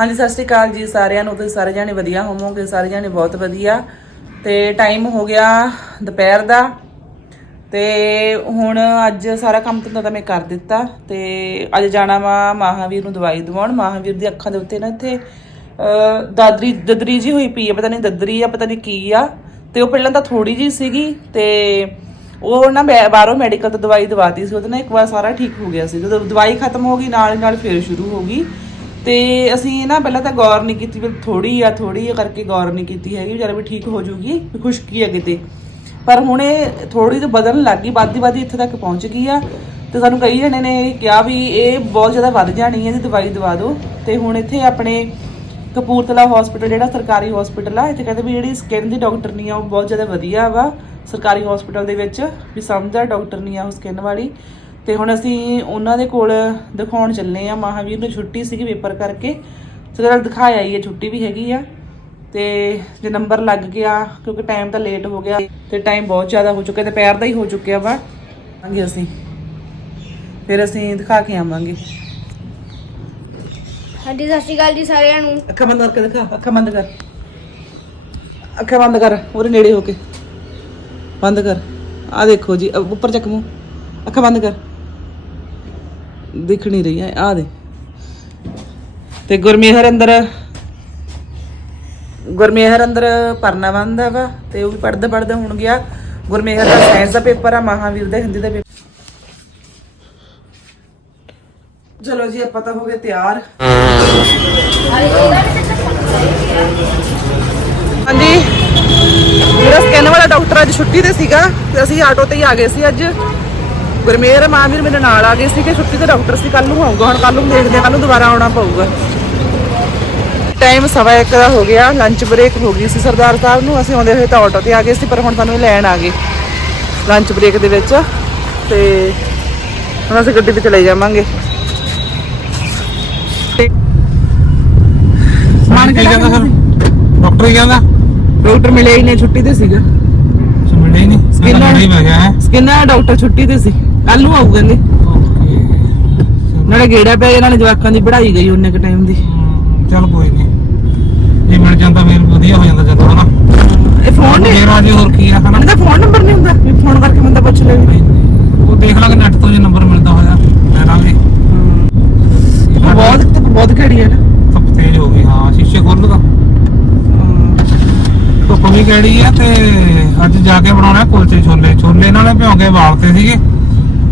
ਹਾਂਜੀ, ਸਤਿ ਸ਼੍ਰੀ ਅਕਾਲ ਜੀ ਸਾਰਿਆਂ ਨੂੰ। ਤੁਸੀਂ ਸਾਰੇ ਜਾਣੇ ਵਧੀਆ ਹੋਵੋਗੇ, ਸਾਰੇ ਜਾਣੇ ਬਹੁਤ ਵਧੀਆ। ਤੇ ਟਾਈਮ ਹੋ ਗਿਆ ਦੁਪਹਿਰ ਦਾ। ਤੇ ਹੁਣ ਅੱਜ ਸਾਰਾ ਕੰਮ ਧੰਦਾ ਤਾਂ ਮੈਂ ਕਰ ਦਿੱਤਾ। ਤੇ ਅੱਜ ਜਾਣਾ ਵਾ ਮਹਾਵੀਰ ਨੂੰ ਦਵਾਈ ਦਿਵਾਉਣ। ਮਹਾਵੀਰ ਦੀ ਅੱਖਾਂ ਦੇ ਉੱਤੇ ਨਾ ਇੱਥੇ ਦਾਦਰੀ, ਦਦਰੀ ਜੀ ਹੋਈ ਪਈ ਆ, ਪਤਾ ਨਹੀਂ ਦਦਰੀ ਆ, ਪਤਾ ਨਹੀਂ ਕੀ ਆ। ਤੇ ਉਹ ਪਹਿਲਾਂ ਤਾਂ ਥੋੜੀ ਜੀ ਸੀਗੀ ਤੇ ਉਹ ਨਾ ਮੈਂ ਬਾਹਰੋਂ ਮੈਡੀਕਲ ਤੋਂ ਦਵਾਈ ਦਵਾਤੀ ਸੀ। ਉਹਦੇ ਨਾਲ ਇੱਕ ਵਾਰ ਸਾਰਾ ਠੀਕ ਹੋ ਗਿਆ ਸੀ। ਜਦੋਂ ਦਵਾਈ ਖਤਮ ਹੋ ਗਈ ਨਾਲ ਹੀ ਨਾਲ ਫਿਰ ਸ਼ੁਰੂ ਹੋ ਗਈ। ਤੇ ਅਸੀਂ ਨਾ ਪਹਿਲਾਂ ਤਾਂ ਗੌਰ ਨਹੀਂ ਕੀਤੀ ਵੀ ਥੋੜੀ ਆ ਥੋੜੀ ਆ ਕਰਕੇ ਗੌਰ ਨਹੀਂ ਕੀਤੀ ਹੈਗੀ, ਵਿਚਾਰਾ ਵੀ ਠੀਕ ਹੋ ਜੂਗੀ, ਵੀ ਖੁਸ਼ਕੀ ਆ ਕਿਤੇ। ਪਰ ਹੁਣ ਇਹ ਥੋੜੀ ਜਿਹੀ ਬਦਲਣ ਲੱਗ ਗਈ, ਵੱਧਦੀ ਵੱਧਦੀ ਇੱਥੇ ਤੱਕ ਪਹੁੰਚ ਗਈ ਆ। ਤੇ ਸਾਨੂੰ ਕਈ ਜਣੇ ਨੇ ਕਿਹਾ ਵੀ ਇਹ ਬਹੁਤ ਜ਼ਿਆਦਾ ਵੱਧ ਜਾਣੀ ਹੈ, ਇਹਦੀ ਦਵਾਈ ਦਵਾ ਦਿਓ। ਤੇ ਹੁਣ ਇੱਥੇ ਆਪਣੇ ਕਪੂਰਥਲਾ ਹਸਪੀਟਲ ਜਿਹੜਾ ਸਰਕਾਰੀ ਹਸਪੀਟਲ ਆ, ਇੱਥੇ ਕਹਿੰਦੇ ਵੀ ਜਿਹੜੀ ਸਕਿਨ ਦੀ ਡਾਕਟਰ ਨਹੀਂ ਆ, ਉਹ ਬਹੁਤ ਜ਼ਿਆਦਾ ਵਧੀਆ ਵਾ। ਸਰਕਾਰੀ ਹਸਪੀਟਲ ਦੇ ਵਿੱਚ ਵੀ ਸਮਝਦਾ ਡਾਕਟਰ ਨਹੀਂ ਆ ਉਹ ਸਕਿਨ ਵਾਲੀ। ਤੇ ਹੁਣ ਅਸੀਂ ਉਹਨਾਂ ਦੇ ਕੋਲ ਦਿਖਾਉਣ ਚੱਲੇ ਆ ਮਹਾਵੀਰ ਨੂੰ ਛੁੱਟੀ ਸੀਗੀ ਪੇਪਰ ਕਰਕੇ। ਤੇ ਨਾਲ ਦਿਖਾਇਆ ਹੀ ਹੈ ਛੁੱਟੀ ਵੀ ਹੈਗੀ ਆ। ਤੇ ਜੇ ਨੰਬਰ ਲੱਗ ਗਿਆ ਕਿਉਂਕਿ ਟਾਈਮ ਤਾਂ ਲੇਟ ਹੋ ਗਿਆ ਤੇ ਟਾਈਮ ਬਹੁਤ ਜ਼ਿਆਦਾ ਹੋ ਚੁੱਕਿਆ ਤੇ ਪੈਰ ਦਾ ਹੀ ਹੋ ਚੁੱਕਿਆ ਵਾ। ਆਂਗੇ ਅਸੀਂ। ਫਿਰ ਅਸੀਂ ਦਿਖਾ ਕੇ ਆਵਾਂਗੇ। ਹਾਂਜੀ ਸਤਿ ਸ਼੍ਰੀ ਅਕਾਲ ਜੀ ਸਾਰਿਆਂ ਨੂੰ। ਅੱਖਾਂ ਬੰਦ ਕਰਕੇ ਦਿਖਾ ਅੱਖਾਂ ਬੰਦ ਕਰ। ਅੱਖਾਂ ਬੰਦ ਕਰ ਉਹਦੇ ਨੇੜੇ ਹੋ ਕੇ। ਬੰਦ ਕਰ। ਆ ਦੇਖੋ ਜੀ ਉੱਪਰ ਚੱਕ ਮੂੰਹ। ਅੱਖਾਂ ਬੰਦ ਕਰ। ਦਿਖ ਨਹੀਂ ਰਹੀ ਹੈ। ਆ ਦੇ। ਤੇ ਗੁਰਮੇਹਰ ਅੰਦਰ ਗੁਰਮੇਹਰ ਅੰਦਰ ਪਰਨਾ ਬੰਦਾ ਵਾ ਤੇ ਉਹ ਵੀ ਪੜਦਾ ਪੜਦਾ ਹੁਣ ਗਿਆ। ਗੁਰਮੇਹਰ ਦਾ ਸਾਇੰਸ ਦਾ ਪੇਪਰ ਆ, ਮਹਾਵੀਰ ਦਾ ਹਿੰਦੀ ਦਾ ਪੇਪਰ। ਚਲੋ ਜੀ, ਆਪਾਂ ਤਾਂ ਹੋ ਗਏ ਤਿਆਰ। ਹਾਂਜੀ। ਮੇਰਾ ਸਕੈਨ ਵਾਲਾ ਡਾਕਟਰ ਅੱਜ ਛੁੱਟੀ ਤੇ ਸੀਗਾ ਤੇ ਅਸੀਂ ਆਟੋ ਤੇ ਹੀ ਆ ਗਏ ਸੀ ਅੱਜ। ਗੁਰਮੇਰ ਮਾਮੀਰ ਮੇਰੇ ਨਾਲ ਆ ਗਏ ਸੀ ਕਿ ਛੁੱਟੀ ਤੇ ਡਾਕਟਰ ਸੀ ਕੱਲ ਨੂੰ ਆਊਗਾ ਹੁਣ ਕੱਲ ਨੂੰ ਦੇਖਦੇ ਹਾਂ ਕੱਲ ਨੂੰ ਦੁਬਾਰਾ ਆਉਣਾ ਪਊਗਾ। ਟਾਈਮ ਸਵਾ ਇੱਕ ਦਾ ਹੋ ਗਿਆ ਲੰਚ ਬ੍ਰੇਕ ਹੋ ਗਈ ਸੀ ਸਰਦਾਰ ਸਾਹਿਬ ਨੂੰ ਅਸੀਂ ਆਉਂਦੇ ਹੋਏ ਤਾਂ ਆਟੋ ਤੇ ਆ ਗਏ ਸੀ ਪਰ ਹੁਣ ਸਾਨੂੰ ਲੈਣ ਆ ਗਏ। ਲੰਚ ਬ੍ਰੇਕ ਦੇ ਵਿੱਚ ਤੇ ਹੁਣ ਅਸੀਂ ਗੱਡੀ ਤੇ ਚਲੇ ਜਾਵਾਂਗੇ। ਸਮਾਨ ਕੀ ਕਹਿੰਦਾ ਸਰ ਡਾਕਟਰ ਕੀ ਕਹਿੰਦਾ? ਡਾਕਟਰ ਮਿਲਿਆ ਹੀ ਨਹੀਂ ਛੁੱਟੀ ਤੇ ਸੀਗਾ। ਸਮਝਿਆ ਹੀ ਨਹੀਂ? ਹੈ ਸਕਿਨ ਦਾ ਡਾਕਟਰ ਛੁੱਟੀ ਤੇ ਸੀ। ਕੱਲ ਨੂੰ ਆਊ ਕਹਿੰਦੇ ਨਾਲੇ ਗੇੜਾ ਪਿਆ ਇਹਨਾਂ ਨੇ ਜਵਾਕਾਂ ਦੀ ਪੜ੍ਹਾਈ ਗਈ ਉਹਨੇ ਕ ਟਾਈਮ ਦੀ। ਚਲ ਕੋਈ ਨਹੀਂ ਜੇ ਮਿਲ ਜਾਂਦਾ ਫਿਰ ਵਧੀਆ ਹੋ ਜਾਂਦਾ ਜਦੋਂ ਹਨਾ? ਇਹ ਫੋਨ ਨੇ ਆ ਜੇ ਹੋਰ ਕੀ ਆ ਹਨਾ? ਇਹਨਾਂ ਦਾ ਫੋਨ ਨੰਬਰ ਨਹੀਂ ਹੁੰਦਾ ਵੀ ਫੋਨ ਕਰਕੇ ਬੰਦਾ ਪੁੱਛ ਲੈ ਉਹ ਦੇਖ ਲਾਂਗੇ ਨੈਟ ਤੋਂ ਜੇ ਨੰਬਰ ਮਿਲਦਾ ਹੋਇਆ ਲੈ ਲਾਂਗੇ। ਬਹੁਤ ਬਹੁਤ ਘੜੀ ਹੈ ਨਾ। ਧੁੱਪ ਤੇਜ਼ ਹੋ ਗਈ ਹਾਂ ਸ਼ੀਸ਼ੇ ਖੋਲ ਲਗਾ ਧੁੱਪ ਵੀ ਕਿਹੜੀ ਆ ਤੇ ਅੱਜ ਜਾ ਕੇ ਬਣਾਉਣਾ ਕੁਲਚੇ ਛੋਲੇ। ਛੋਲੇ ਇਹਨਾਂ ਨੇ ਭਿਉਂ ਕੇ ਵਾਲਤੇ ਸੀਗੇ।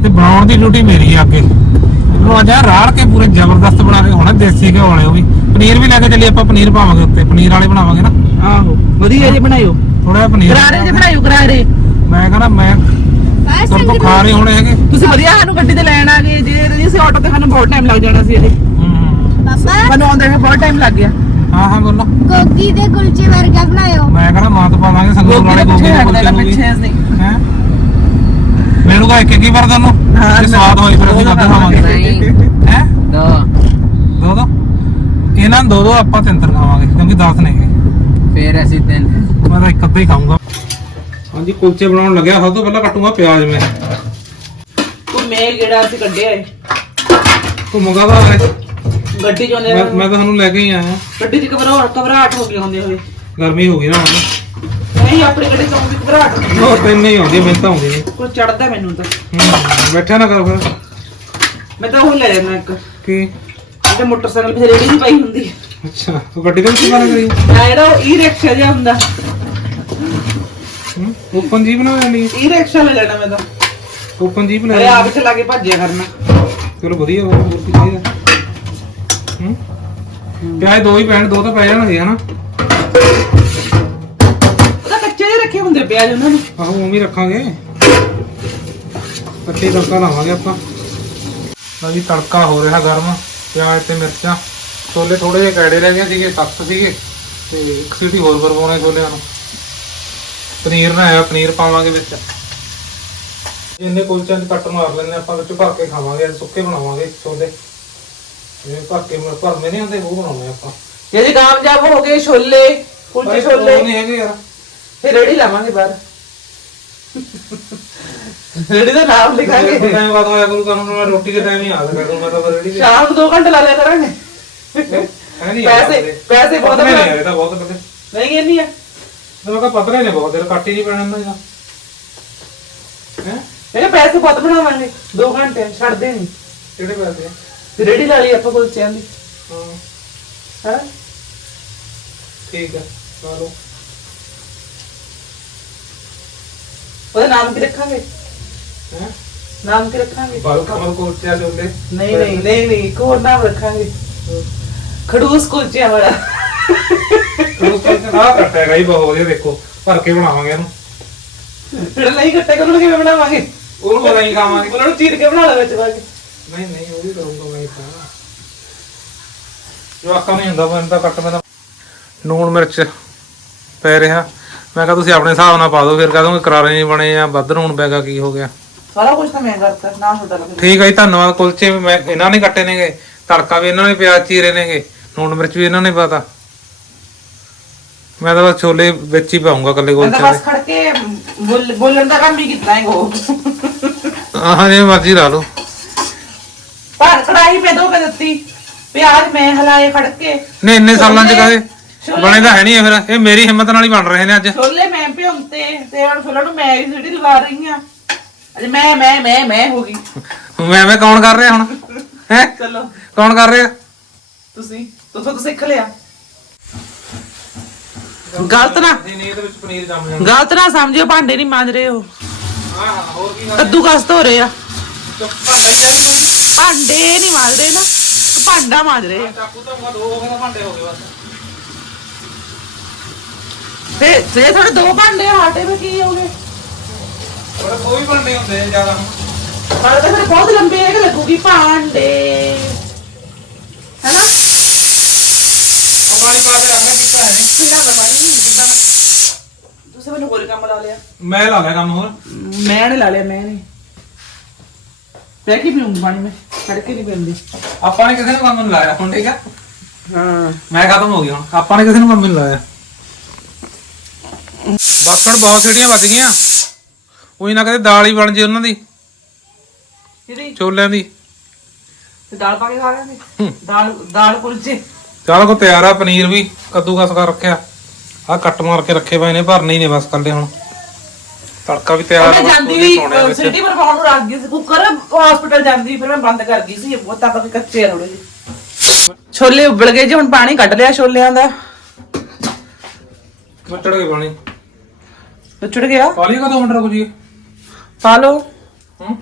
ਤੇ ਬਣਾਉਣ ਦੀ ਡਿਊਟੀ ਮੇਰੀ ਆ ਅੱਗੇ। ਉਹਨੂੰ ਅੱਜ ਰਾੜ ਕੇ ਪੂਰੇ ਜ਼ਬਰਦਸਤ ਬਣਾ ਕੇ ਹੋਣਾ ਦੇਸੀ ਘਿਓ ਵਾਲੇ ਉਹ ਵੀ। ਪਨੀਰ ਵੀ ਲੈ ਕੇ ਚੱਲੀ ਆਪਾਂ ਪਨੀਰ ਪਾਵਾਂਗੇ ਉੱਤੇ। ਪਨੀਰ ਵਾਲੇ ਬਣਾਵਾਂਗੇ ਨਾ। ਆਹੋ ਵਧੀਆ ਜੇ ਬਣਾਇਓ। ਥੋੜਾ ਜਿਹਾ ਪਨੀਰ ਕਰਾਰੇ ਜੇ ਬਣਾਇਓ ਕਰਾਰੇ ਮੈਂ ਕਹਿੰਦਾ ਮੈਂ ਤੁਰ ਤੋਂ ਖਾ ਰਹੇ ਹੋਣੇ ਹੈਗੇ। ਤੁਸੀਂ ਵਧੀਆ ਸਾਨੂੰ ਗੱਡੀ ਤੇ ਲੈਣ ਆ ਗਏ ਜੇ ਜੇ ਅਸੀਂ ਆਟੋ ਤੇ ਸਾਨੂੰ ਬਹੁਤ ਟਾਈਮ ਲੱਗ ਜਾਣਾ ਸੀ ਇਹਦੇ ਹੂੰ। ਪਾਪਾ ਸਾਨੂੰ ਆਉਂਦੇ ਹੋਏ ਬਹੁਤ ਟਾਈਮ ਲੱਗ ਗਿਆ। ਹਾਂ ਹਾਂ ਬੋਲੋ। ਗੋਗੀ ਦੇ ਕੁਲਚੇ ਵਰਗਾ ਬਣਾਇਓ। ਮੈਂ ਕਹਿੰਦਾ ਮਾਤ ਪਾਵਾਂਗੇ ਸੰਗਰੂਰ ਗੋਗੀ ਵਾਲੇ ਪਿੱਛੇ ਦੇ ਕੁਲਚੇ ਨੂੰ ਪਿੱਛੇ ਹੈਂ? ਮੈਨੂੰ ਤਾਂ ਇੱਕ ਇੱਕ ਹੀ ਵਾਰ ਤੁਹਾਨੂੰ ਹਾਂ, ਜੇ ਸਵਾਦ ਹੋਈ ਫਿਰ ਅਸੀਂ ਖਾਵਾਂਗੇ। ਹੈ? ਦੋ ਦੋ ਦੋ। ਇਹਨਾਂ ਨੂੰ ਦੋ ਦੋ ਆਪਾਂ ਤਿੰਨ ਤਿੰਨ ਖਾਵਾਂਗੇ ਕਿਉਂਕਿ 10 ਨੇਗੇ ਫੇਰ ਅਸੀਂ ਤਿੰਨ। ਮੈਂ ਤਾਂ ਇੱਕ ਅੱਧਾ ਹੀ ਖਾਊਂਗਾ। ਹਾਂਜੀ ਕੁਲਚੇ ਬਣਾਉਣ ਲੱਗਿਆ ਸਭ ਤੋਂ ਪਹਿਲਾਂ ਕੱਟੂਗਾ ਪਿਆਜ਼ ਮੈਂ। ਘੁੰਮੇ ਗੇੜਾ ਅਸੀਂ ਕੱਢਿਆ ਏ? ਘੁੰਮੂਗਾ ਤਾਂ ਮੈਂ ਗੱਡੀ ਚ ਮੈਂ ਤਾਂ ਤੁਹਾਨੂੰ ਲੈ ਕੇ ਹੀ ਆਇਆ। ਗੱਡੀ ਚ ਘਬਰਾਹਟ ਘਬਰਾਹਟ ਹੋ ਗਈ ਹੁੰਦੇ ਹੋਏ ਗਰਮੀ ਹੋ ਗਈ ਨਾ ਹੁਣ। ਨਹੀਂ ਆਪਣੀ ਗੱਡੀ ਚ ਆਉਂਦੀ ਘਬਰਾਹਟ ਉਹ ਤੈਨੂੰ ਹੀ ਆਉਂਦੀ ਮੈਨੂੰ ਤਾਂ ਆਉਂਦੀ ਨਹੀਂ। ਕੋਈ ਚੜਦਾ ਮੈਨੂੰ ਤਾਂ। ਹੂੰ, ਬੈਠਿਆ ਨਾ ਕਰ ਫਿਰ। ਮੈਂ ਤਾਂ ਉਹ ਲੈ ਲੈਣਾ ਇੱਕ। ਕੀ? ਜਿਹੜੇ ਮੋਟਰਸਾਈਕਲ ਪਿੱਛੇ ਰੇੜੀ ਨਹੀਂ ਪਾਈ ਹੁੰਦੀ ਅੱਛਾ ਤੂੰ ਗੱਡੀ ਦੇ ਵਿੱਚ ਬਾਰੇ ਕਰੀ? ਆ ਜਿਹੜਾ ਈ ਰਿਕਸ਼ਾ ਜਿਹਾ ਹੁੰਦਾ। ਹੂੰ ਓਪਨ ਜੀਪ ਨਾ ਲੈਣੀ ਈ ਰਿਕਸ਼ਾ ਲੈ ਲੈਣਾ ਮੈਂ ਤਾਂ। ਓਪਨ ਜੀਪ ਲੈ ਅਰੇ ਲਈ। ਆਪ ਚਲਾ ਕੇ ਭੱਜਿਆ ਕਰਨਾ। ਚਲੋ ਵਧੀਆ ਹੋ ਹੋਰ ਕੀ ਚਾਹੀਦਾ? ਹੂੰ। ਪਿਆਜ਼ ਦੋ ਹੀ ਪੈਣ ਦੋ ਤਾਂ ਪੈ ਜਾਣਗੇ ਹਨਾ? ਹੁੰਦੇ ਪਿਆਜ ਉਹਨਾਂ ਨੂੰ। ਆਹੋ ਉਵੇਂ ਹੀ ਰੱਖਾਂਗੇ। ਕੱਚੇ ਤੜਕਾ ਲਾਵਾਂਗੇ ਆਪਾਂ। ਲਓ ਜੀ ਤੜਕਾ ਹੋ ਰਿਹਾ ਗਰਮ। ਪਿਆਜ਼ ਤੇ ਮਿਰਚਾਂ। ਛੋਲੇ ਥੋੜੇ ਜਿਹੇ ਕੈੜੇ ਰਹਿ ਗਏ ਸੀਗੇ ਸਖਤ ਸੀਗੇ। ਤੇ ਇੱਕ ਸੀਟੀ ਹੋਰ ਪਰਵਾਉਣੇ ਛੋਲਿਆਂ ਨੂੰ। ਪਨੀਰ ਨਾ ਆਇਆ ਪਨੀਰ ਪਾਵਾਂਗੇ ਵਿੱਚ। ਇੰਨੇ ਕੁਲਚਿਆਂ 'ਚ ਕੱਟ ਮਾਰ ਲੈਂਦੇ ਆਪਾਂ ਵਿੱਚ ਭਰ ਕੇ ਖਾਵਾਂਗੇ ਸੁੱਕੇ ਬਣਾਵਾਂਗੇ ਛੋਲੇ। ਜਿਵੇਂ ਭਰ ਕੇ ਭਰਵੇਂ ਨਹੀਂ ਹੁੰਦੇ ਉਹ ਬਣਾਉਣੇ ਆਪਾਂ। ਜੇ ਜੀ ਕਾਮਯਾਬ ਹੋ ਗਏ ਛੋਲੇ ਕੁਲਚੇ ਛੋਲੇ। ਨਹੀਂ ਹੈਗੇ ਯਾਰ। ਫਿਰ ਰੇੜੀ ਲਾਵਾਂਗੇ ਬਾਹਰ। ਰੇੜੀ ਦਾ ਨਾਮ ਲਿਖਾਂਗੇ। ਟਾਈਮ ਬਾਅਦ ਆਇਆ ਕਰੂ ਮੈਂ ਰੋਟੀ ਦੇ ਟਾਈਮ ਹੀ ਆ ਸਕਦਾ ਮੈਂ ਤਾਂ ਰੈਡੀ ਸ਼ਾਮ ਨੂੰ 2 ਘੰਟੇ ਲਾ ਲਿਆ ਕਰਾਂਗੇ। ਨਹੀਂ ਪੈਸੇ ਪੈਸੇ ਬਹੁਤ ਪਤਲੇ ਨੇ ਬਣਾ- ਯਾਰ ਇਹ ਤਾਂ ਬਹੁਤ ਪਤਲੇ। ਨਹੀਂ ਕਹਿੰਦੀ ਆ। ਤੇ ਮੈਂ ਕਿਹਾ ਪਤਲੇ ਨੇ ਬਹੁਤ ਦੇਰ ਕੱਟ ਹੀ ਨਹੀਂ ਪੈਣਾ ਇਹਨਾਂ ਦਾ। ਹੈ? ਇਹ ਪੈਸੇ ਬਹੁਤ ਬਣਾਵਾਂਗੇ 2 ਘੰਟੇ ਛੱਡਦੇ ਨਹੀਂ। ਕਿਹੜੇ ਪੈਸੇ? ਤੇ ਰੇੜੀ ਲਾ ਲਈ ਆਪਾਂ ਕੁਲਚਿਆਂ ਦੀ। ਹਾਂ। ਹੈ? ਠੀਕ ਹੈ ਲਾ ਲਓ। ਉਹਦਾ ਨਾਮ ਕੀ ਰੱਖਾਂਗੇ? ਹੈ? ਨਾਮ ਕੀ ਰੱਖਾਂਗੇ? ਬਾਲ ਕਮਲ ਕੋਚਿਆ ਜੋਲੇ ਨਹੀਂ ਨਹੀਂ ਨਹੀਂ ਨਹੀਂ ਇੱਕ ਹੋਰ ਨਾਮ ਰੱਖਾਂਗੇ। ਖੜੂਸ ਕੁਲਚਿਆਂ ਵਾਲਾ। ਉਹ ਕਹਿੰਦਾ ਆ ਕੱਟ ਹੈਗਾ ਹੀ ਬਹੁਤ ਵਧੀਆ ਦੇਖੋ ਭਰ ਕੇ ਬਣਾਵਾਂਗੇ ਇਹਨੂੰ। ਫਿਰ ਨਹੀਂ ਕੱਟੇ ਕਰੋ ਉਹਨੂੰ ਕਿਵੇਂ ਬਣਾਵਾਂਗੇ? ਉਹਨੂੰ ਪਤਾ ਹੀ ਖਾਵਾਂਗੇ। ਉਹਨਾਂ ਨੂੰ ਚੀਰ ਕੇ ਬਣਾ ਲੈ ਵਿੱਚ ਪਾ ਕੇ। ਨਹੀਂ ਨਹੀਂ ਉਹ ਵੀ ਕਰੂੰਗਾ ਮੈਂ ਤਾਂ ਜੋ ਆਕਾ ਨਹੀਂ ਹੁੰਦਾ ਮੈਨੂੰ ਤਾਂ ਕੱਟ ਮੈਂ ਨੂਣ ਮਿਰਚ ਪੈ ਰਿਹਾ। ਮੈਂ ਕਿਹਾ ਤੁਸੀਂ ਆਪਣੇ ਹਿਸਾਬ ਨਾਲ ਪਾ ਦਿਓ ਫਿਰ ਕਹਦੋਗੇ ਕਰਾਰੇ ਨਹੀਂ ਬਣੇ ਜਾਂ ਵੱਧ ਨੂਣ ਪੈ ਗਿਆ ਕੀ ਹੋ ਗਿਆ। ਸਾਰਾ ਕੁਝ ਤਾਂ ਮੈਂ ਕਰਤਾ ਨਾ ਤੁਹਾਡਾ ਲੱਗਦਾ ਠੀਕ ਹੈ ਜੀ ਧੰਨਵਾਦ ਕੁਲਚੇ ਵੀ ਮੈਂ ਇਹਨਾਂ ਨੇ ਕੱਟੇ ਨੇਗੇ ਤੜਕਾ ਵੀ ਇਹਨਾਂ ਨੇ ਪਿਆਜ਼ ਚੀਰੇ ਨੇਗੇ ਨੂਣ ਮਿਰਚ ਵੀ ਇਹਨਾਂ ਨੇ ਪਾਤਾ। ਮੈਂ ਤਾਂ ਬਸ ਛੋਲੇ ਵਿੱਚ ਹੀ ਪਾਉਂਗਾ ਕੱਲੇ ਮੈਂ ਤਾਂ ਕੁਲਚੇ ਬਸ ਖੜ ਕੇ ਬੋਲ- ਬੋਲਣ ਦਾ ਕੰਮ ਹੀ ਕੀਤਾ ਹੈ ਦੇ ਆਹ ਜੇ ਮਰਜ਼ੀ ਲਾ ਲਓ। ਪਰ ਕੜਾਈ ਪੇ ਦੋ ਦਿੱਤੀ ਪਿਆਜ਼ ਮੈਂ ਹਲਾਏ ਖੜ ਕੇ। ਨਹੀਂ ਇੰਨੇ ਸਾਲਾਂ ਚ ਕਦੇ ਬਣੇ ਤਾਂ ਹੈ ਨਹੀਂ ਇਹ ਫਿਰ। ਇਹ ਮੇਰੀ ਹਿੰਮਤ ਨਾਲ ਹੀ ਬਣ ਰਹੇ ਨੇ ਅੱਜ। ਛੋਲੇ ਮੈਂ ਭਿਉਂਤੇ ਤੇ ਹੁਣ ਛੋਲੇ ਨੂੰ ਮੈਂ ਹੀ ਸਿਟੀ ਲਗਾ ਰਹੀ ਆ ਅਜੇ ਮੈਂ ਮੈਂ ਮੈਂ ਮੈਂ ਹੋ ਗਈ। ਮੈਂ ਮੈਂ ਕੌਣ ਕਰ ਰਿਹਾ ਹੁਣ? ਹੈ? ਚਲੋ। ਕੌਣ ਕਰ ਰਿਹਾ? ਤੁਸੀਂ। ਤੁਸੀਂ ਤਾਂ ਸਿੱਖ ਲਿਆ। ਗਲਤ ਨਾ ਨਹੀਂ ਨਹੀਂ ਇਹਦੇ ਵਿੱਚ ਪਨੀਰ ਜੰਮ ਜਾਂਦਾ। ਗਲਤ ਨਾ ਸਮਝਿਓ ਭਾਂਡੇ ਨਹੀਂ ਮਾਂਜ ਰਹੇ ਹੋ ਹਾਂ ਹਾਂ ਹੋਰ ਕੀ ਕੱਦੂ ਕਸ ਧੋ ਰਹੇ ਆ। ਭਾਂਡੇ ਕਹਿ ਰਹੀ ਭਾਂਡੇ ਨਹੀਂ ਮਾਂਜ ਰਹੇ ਨਾ ਭਾਂਡਾ ਮਾਂਜ ਰਹੇ ਆ। ਚਾਕੂ ਤਾਂ ਦੋ ਹੋ ਗਏ ਭਾਂਡੇ ਹੋ ਗਏ ਬਸ। ਤੇ ਜੇ ਤੁਹਾਡੇ ਦੋ ਭਾਂਡੇ ਆ, ਆਟੇ ਵਿੱਚ ਕੀ ਹੋ ਗਏ ਪਰ ਕੋਈ ਭਾਂਡੇ ਹੁੰਦੇ ਨੇ ਜ਼ਿਆਦਾ। ਪਰ ਤਾਂ ਫਿਰ ਬਹੁਤ ਲੰਬੇ ਹੈ ਕਿ ਲੱਗੂਗੀ ਭਾਂਡੇ। ਹੈਨਾ? ਵਾਲੀ ਪਾ ਕੇ ਰੱਖਣੇ ਕੀਤਾ ਹੈ ਨਹੀਂ ਮੇਰਾ ਪਤਾ ਨਹੀਂ ਜਿੱਦਾਂ ਤੁਸੀਂ ਮੈਨੂੰ ਹੋਰ ਕੰਮ ਲਾ ਲਿਆ। ਮੈਂ ਲਾ ਲਿਆ ਕੰਮ ਹੋਰ। ਮੈਂ ਨੇ ਲਾ ਲਿਆ ਮੈਂ ਨਹੀਂ ਪੈ ਕੀ ਪੀਉਂਗੀ ਪਾਣੀ ਮੈਂ ਖੜ ਕੇ ਨਹੀਂ ਪੀਂਦੀ। ਆਪਾਂ ਨੇ ਕਿਸੇ ਨੂੰ ਕੰਮ ਨਹੀਂ ਲਾਇਆ ਹੁਣ ਠੀਕ ਆ? ਹਾਂ। ਮੈਂ ਖਤਮ ਹੋ ਗਿਆ ਹੁਣ। ਆਪਾਂ ਨੇ ਕਿਸੇ ਨੂੰ ਕੰਮ ਨਹੀਂ ਲਾਇਆ। ਬਾਕੜ ਬਹੁਤ ਸੀੜੀਆਂ ਵੱਜ ਗਈਆਂ। ਉਹੀ ਨਾ ਕਦੇ ਦਾਲ ਹੀ ਬਣ ਜੇ ਉਹਨਾਂ ਦੀ। ਇਹਦੀ ਛੋਲਿਆਂ ਦੀ। ਤੇ ਦਾਲ ਪਾ ਕੇ ਖਾ ਲੈਂਦੇ? ਦਾਲ ਦਾਲ ਕੁਲਚੇ। ਚੱਲ ਕੋ ਤਿਆਰ ਆ ਪਨੀਰ ਵੀ ਕੱਦੂਕਸ ਕਰ ਰੱਖਿਆ। ਆ ਕੱਟ ਮਾਰ ਕੇ ਰੱਖੇ ਪਏ ਨੇ ਭਰਨੇ ਹੀ ਨੇ ਬਸ ਕੱਲੇ ਹੁਣ। ਤੜਕਾ ਵੀ ਤਿਆਰ ਆ ਮੈਂ ਬਸ ਜਾਂਦੀ ਉਹਦੇ ਵੀ ਪਾਉਣੇ ਆ ਵਿੱਚ। ਸਿਟੀ ਪਰ ਪਾਉਣ ਨੂੰ ਰੱਖ ਗਈ ਸੀ ਕੁੱਕਰ ਹਸਪੀਟਲ ਜਾਂਦੀ ਫਿਰ ਮੈਂ ਬੰਦ ਕਰ ਗਈ ਸੀ ਇਹ ਬਹੁਤ ਤੱਕ ਕੇ ਕੱਚੇ ਆ ਥੋੜੇ ਜਿਹੇ। ਛੋਲੇ ਉਬਲ ਗਏ ਜੀ ਹੁਣ ਪਾਣੀ ਕੱਢ ਲਿਆ ਛੋਲਿਆਂ ਦਾ। ਮੱਟੜ ਕੇ ਪਾਣੀ। ਚੁੜ ਗਿਆ। ਪਾ ਲਈ ਕਦੋਂ ਮਟਰ ਕੁਝ ਪਾ ਲਓ। ਹੂੰ।